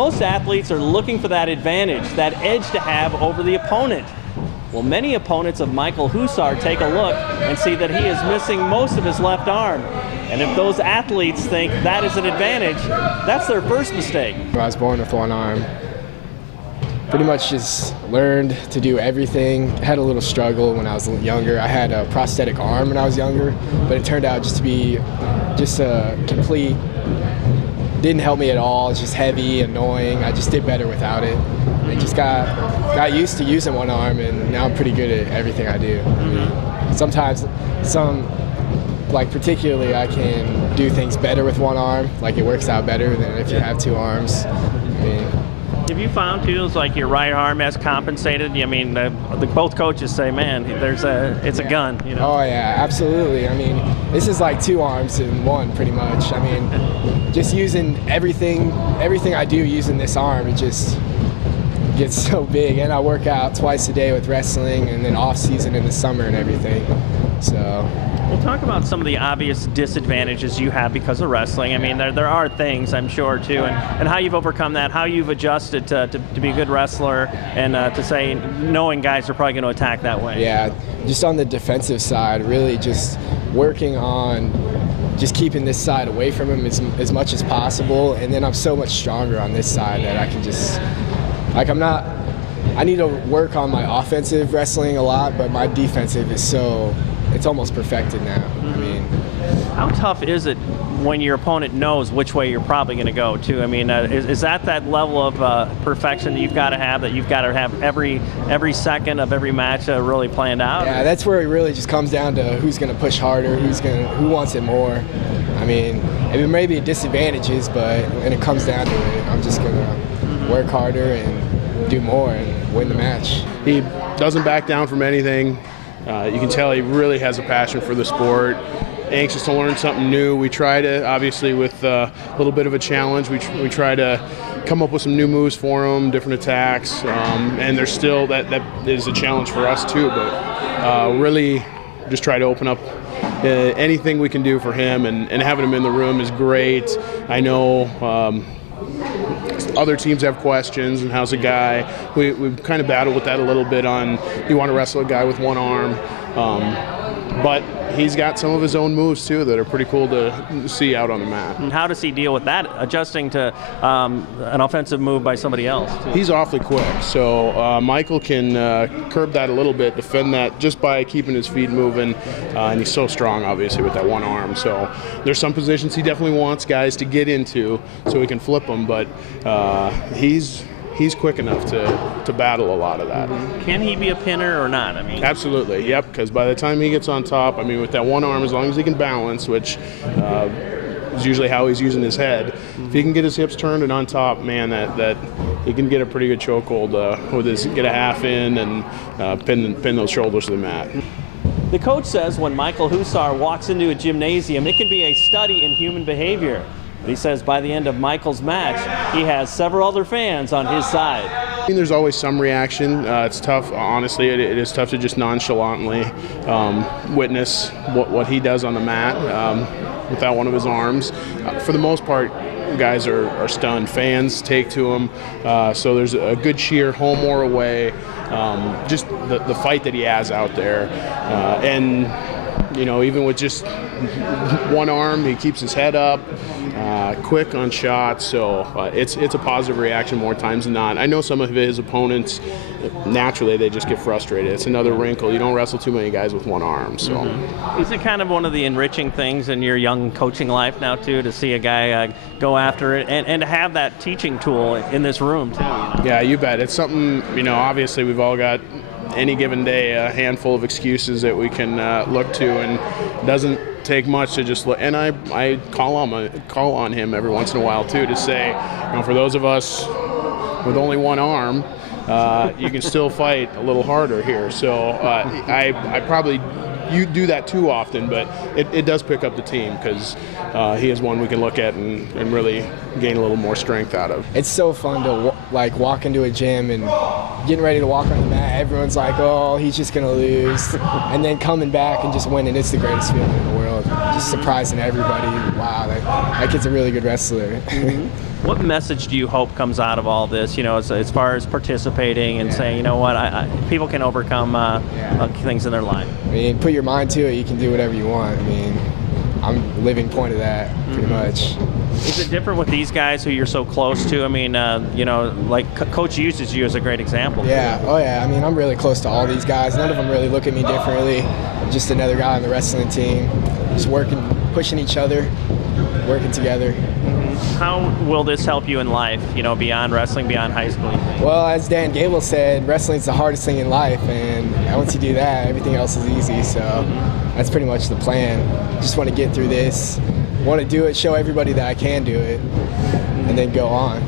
Most athletes are looking for that advantage, that edge to have over the opponent. Well, many opponents of Michael Husar take a look and see that he is missing most of his left arm. And if those athletes think that is an advantage, that's their first mistake. I was born with one arm. Pretty much just learned to do everything. Had a little struggle when I was younger. I had a prosthetic arm when I was younger, but it turned out just to be just a complete, didn't help me at all. It's just heavy, annoying. I just did better without it. I just got used to using one arm, and now I'm pretty good at everything I do. I mean, sometimes, like particularly, I can do things better with one arm. Like it works out better than if you have two arms. I mean, have you found too, like your right arm has compensated? I mean, both coaches say, man, it's a gun. You know? Oh yeah, absolutely. I mean, this is like two arms in one, pretty much. I mean, just using everything I do using this arm, it just gets so big. And I work out twice a day with wrestling, and then off season in the summer and everything. So. We'll talk about some of the obvious disadvantages you have because of wrestling. I mean, there are things, I'm sure, too, and how you've overcome that, how you've adjusted to be a good wrestler, and to say, knowing guys are probably going to attack that way. Yeah, just on the defensive side, really just working on just keeping this side away from him as much as possible, and then I'm so much stronger on this side that I can just, like I need to work on my offensive wrestling a lot, but my defensive is it's almost perfected now. I mean, how tough is it when your opponent knows which way you're probably going to go, too? I mean, is that level of perfection that you've got to have every second of every match really planned out? Yeah, that's where it really just comes down to who's going to push harder, who wants it more. I mean, it may be disadvantages, but when it comes down to it, I'm just going to work harder and do more and win the match. He doesn't back down from anything. You can tell he really has a passion for the sport, anxious to learn something new. We try to, obviously with a little bit of a challenge, we try to come up with some new moves for him, different attacks, and there's still, that is a challenge for us too, but really just try to open up anything we can do for him, and having him in the room is great. I know other teams have questions, and how's a guy? We've kind of battled with that a little bit on, you want to wrestle a guy with one arm, but he's got some of his own moves too that are pretty cool to see out on the mat. And how does he deal with that, adjusting to an offensive move by somebody else, too? He's awfully quick, so Michael can curb that a little bit, defend that just by keeping his feet moving, and he's so strong, obviously, with that one arm. So there's some positions he definitely wants guys to get into so he can flip them, but he's quick enough to battle a lot of that. Can he be a pinner or not? I mean, absolutely, yep, because by the time he gets on top, I mean, with that one arm, as long as he can balance, which is usually how he's using his head, if he can get his hips turned and on top, man, that he can get a pretty good chokehold with his, get a half in and pin those shoulders to the mat. The coach says when Michael Husar walks into a gymnasium, it can be a study in human behavior. But he says by the end of Michael's match, he has several other fans on his side. I mean, there's always some reaction. It's tough, honestly. It is tough to just nonchalantly witness what he does on the mat without one of his arms. For the most part, guys are stunned. Fans take to him. So there's a good cheer, home or away. Just the fight that he has out there. And you know, even with just one arm, he keeps his head up, quick on shots, so it's a positive reaction more times than not. I know some of his opponents, naturally, they just get frustrated. It's another wrinkle. You don't wrestle too many guys with one arm, so. Is it kind of one of the enriching things in your young coaching life now, too, to see a guy go after it and to have that teaching tool in this room, too? You know? Yeah, you bet. It's something, you know, obviously we've all got any given day a handful of excuses that we can look to, and it doesn't take much to just look. And I call on him every once in a while too to say, you know, for those of us with only one arm, you can still fight a little harder here. So I probably do that too often, but it does pick up the team because he is one we can look at and really gain a little more strength out of. It's so fun to walk into a gym and getting ready to walk on the mat. Everyone's like, oh, he's just gonna lose, and then coming back and just winning. It's the greatest feeling in the world. Just surprising everybody. Wow, that kid's a really good wrestler. What message do you hope comes out of all this, as far as participating and saying, you know what, people can overcome things in their life? I mean, put your mind to it, you can do whatever you want. I mean, I'm a living point of that, pretty much. Is it different with these guys who you're so close to? I mean, like Coach uses you as a great example. Yeah, oh yeah, I mean, I'm really close to all these guys. None of them really look at me differently. I'm just another guy on the wrestling team, just working, pushing each other, working together. How will this help you in life, beyond wrestling, beyond high school? Well, as Dan Gable said, wrestling's the hardest thing in life, and once you do that, everything else is easy, so that's pretty much the plan. Just want to get through this, want to do it, show everybody that I can do it, and then go on.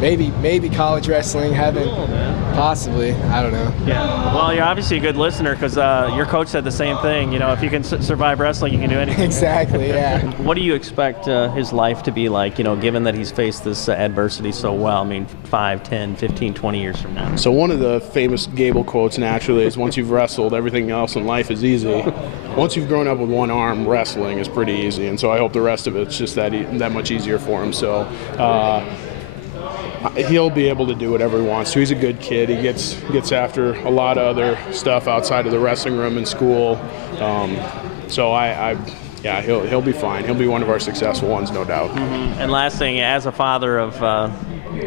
Maybe college wrestling, possibly, I don't know. Yeah, well, you're obviously a good listener because your coach said the same thing. If you can survive wrestling, you can do anything. Exactly, yeah. What do you expect his life to be like, given that he's faced this adversity so well? I mean, 5, 10, 15, 20 years from now. So one of the famous Gable quotes naturally is, once you've wrestled, everything else in life is easy. Once you've grown up with one arm, wrestling is pretty easy, and so I hope the rest of it's just that much easier for him. So he'll be able to do whatever he wants to. He's a good kid. He gets after a lot of other stuff outside of the wrestling room in school. So he'll be fine. He'll be one of our successful ones, no doubt. And last thing, as a father of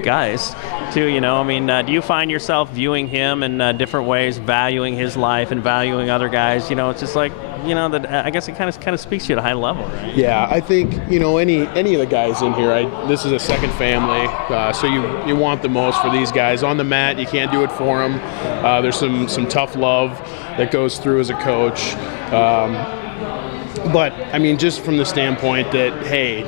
guys, too, do you find yourself viewing him in different ways, valuing his life and valuing other guys? It's just like, that I guess it kind of speaks to you at a high level, right? Yeah, I think, any of the guys in here, this is a second family, so you want the most for these guys. On the mat, you can't do it for them. There's some tough love that goes through as a coach. But, I mean, just from the standpoint that, hey,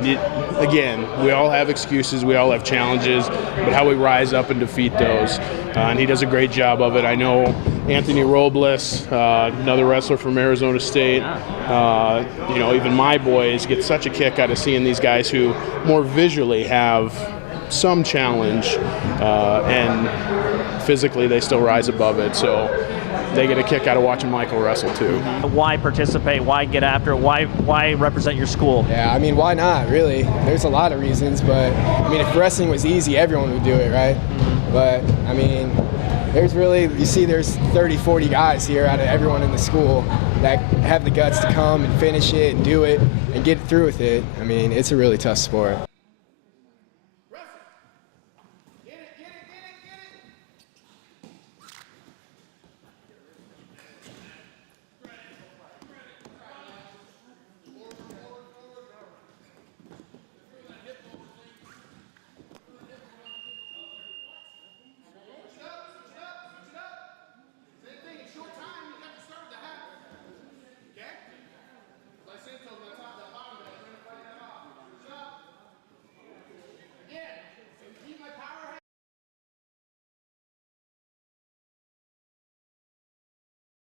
again, we all have excuses, we all have challenges, but how we rise up and defeat those. And he does a great job of it. I know Anthony Robles, another wrestler from Arizona State, even my boys get such a kick out of seeing these guys who more visually have some challenge, and physically they still rise above it. So they get a kick out of watching Michael wrestle too. Why participate? Why get after it? Why represent your school? Yeah, I mean, why not, really? There's a lot of reasons, but I mean, if wrestling was easy, everyone would do it, right? But I mean, there's 30, 40 guys here out of everyone in the school that have the guts to come and finish it and do it and get through with it. I mean, it's a really tough sport.